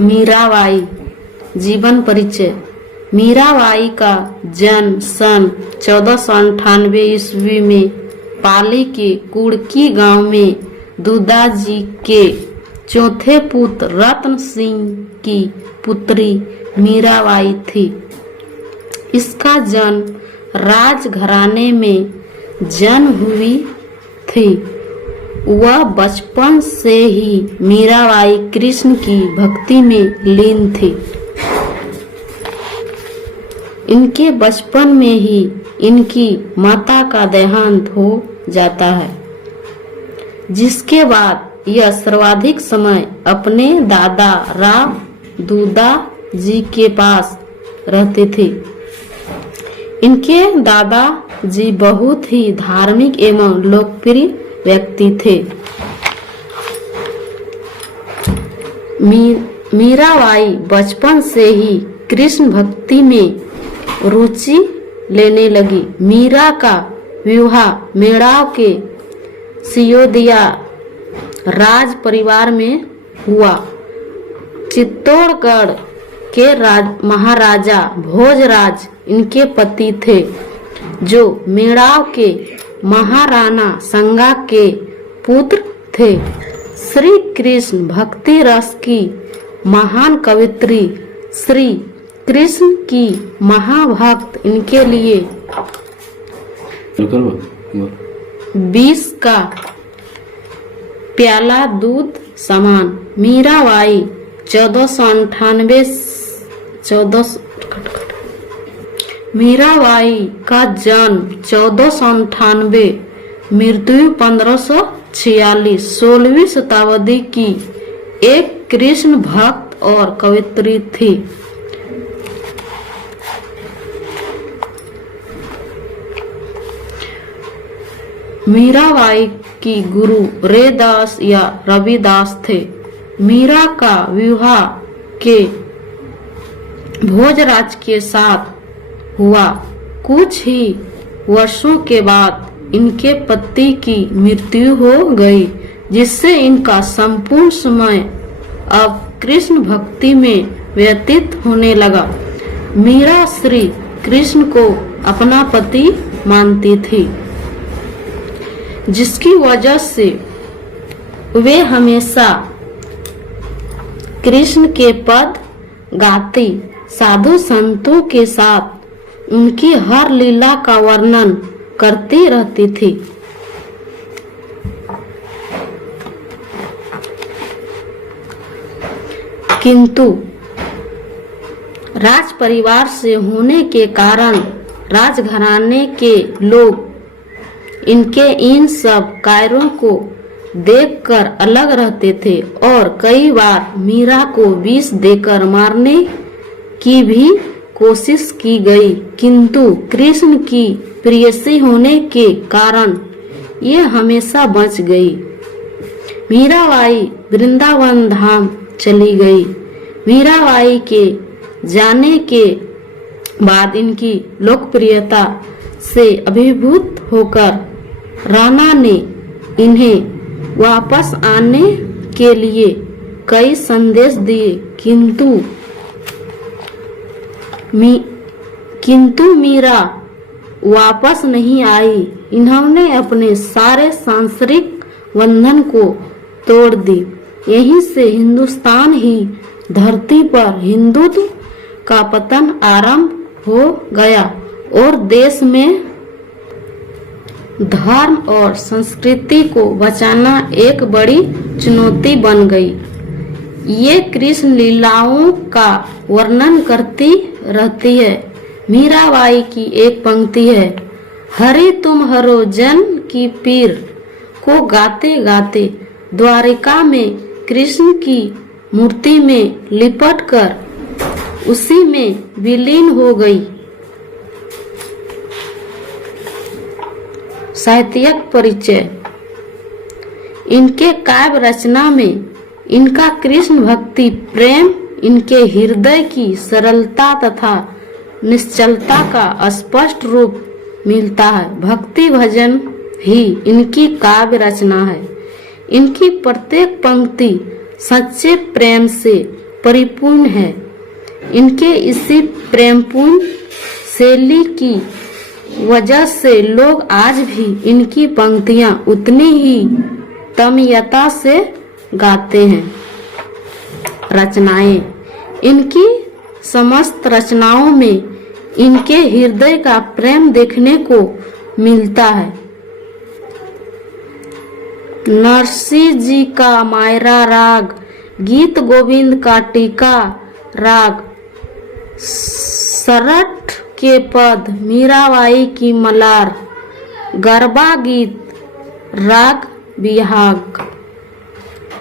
मीराबाई जीवन परिचय। मीराबाई का जन्म सन 1498 ईस्वी में पाली के कुड़की गांव में दूदाजी के चौथे पुत्र रतन सिंह की पुत्री मीराबाई थी। इसका जन्म राजघराने में जन्म हुई थी। वह बचपन से ही मीराबाई कृष्ण की भक्ति में लीन थी। इनके बचपन में ही इनकी माता का देहांत हो जाता है, जिसके बाद यह सर्वाधिक समय अपने दादा राव दूदा जी के पास रहते थे। इनके दादा जी बहुत ही धार्मिक एवं लोकप्रिय व्यक्ति थे। मीराबाई बचपन से ही कृष्ण भक्ति में रुचि लेने लगी। मीरा का विवाह मेड़ाव के सियोदिया राज परिवार में हुआ। चित्तौड़गढ़ के महाराजा भोजराज इनके पति थे, जो मेड़ाव के महाराणा संगा के पुत्र थे। श्री कृष्ण भक्ति रस की महान कवित्री श्री कृष्ण की महाभक्त इनके लिए 20 का प्याला दूध समान। मीराबाई 1498 मीराबाई का जन्म 1498, मृत्यु 1546। 16वीं शताब्दी की एक कृष्ण भक्त और कवित्री थी। मीराबाई की गुरु रैदास या रविदास थे। मीरा का विवाह के भोजराज के साथ हुआ। कुछ ही वर्षों के बाद इनके पति की मृत्यु हो गई, जिससे इनका संपूर्ण समय अब कृष्ण भक्ति में व्यतीत होने लगा। मीरा श्री कृष्ण को अपना पति मानती थी, जिसकी वजह से वे हमेशा कृष्ण के पद गाती। साधु संतों के साथ उनकी हर लीला का वर्णन करती रहती थी। किंतु राज परिवार से होने के कारण राजघराने के लोग इनके इन सब कार्यों को देखकर अलग रहते थे और कई बार मीरा को विष देकर मारने की भी कोशिश की गई, किंतु कृष्ण की प्रेयसी होने के कारण ये हमेशा बच गई। मीराबाई वृंदावन धाम चली गई। मीराबाई के जाने के बाद इनकी लोकप्रियता से अभिभूत होकर राणा ने इन्हें वापस आने के लिए कई संदेश दिए, किंतु मीरा वापस नहीं आई। इन्होंने अपने सारे सांसारिक बंधन को तोड़ दी। यहीं से हिंदुस्तान ही धरती पर हिंदुत्व का पतन आरंभ हो गया और देश में धर्म और संस्कृति को बचाना एक बड़ी चुनौती बन गई। ये कृष्ण लीलाओं का वर्णन करती रहती है। मीराबाई की एक पंक्ति है, हरि तुम हरो जन की पीर को गाते गाते द्वारिका में कृष्ण की मूर्ति में लिपटकर उसी में विलीन हो गई। साहित्यिक परिचय। इनके काव्य रचना में इनका कृष्ण भक्ति प्रेम, इनके हृदय की सरलता तथा निश्चलता का स्पष्ट रूप मिलता है। भक्ति भजन ही इनकी काव्य रचना है। इनकी प्रत्येक पंक्ति सच्चे प्रेम से परिपूर्ण है। इनके इसी प्रेमपूर्ण शैली की वजह से लोग आज भी इनकी पंक्तियां उतनी ही तन्मयता से गाते हैं। रचनाएं, इनकी समस्त रचनाओं में इनके हृदय का प्रेम देखने को मिलता है। नरसिंह जी का मायरा राग, गीत गोविंद का टीका राग, सरठ के पद, मीराबाई की मलार, गरबा गीत, राग बिहाग।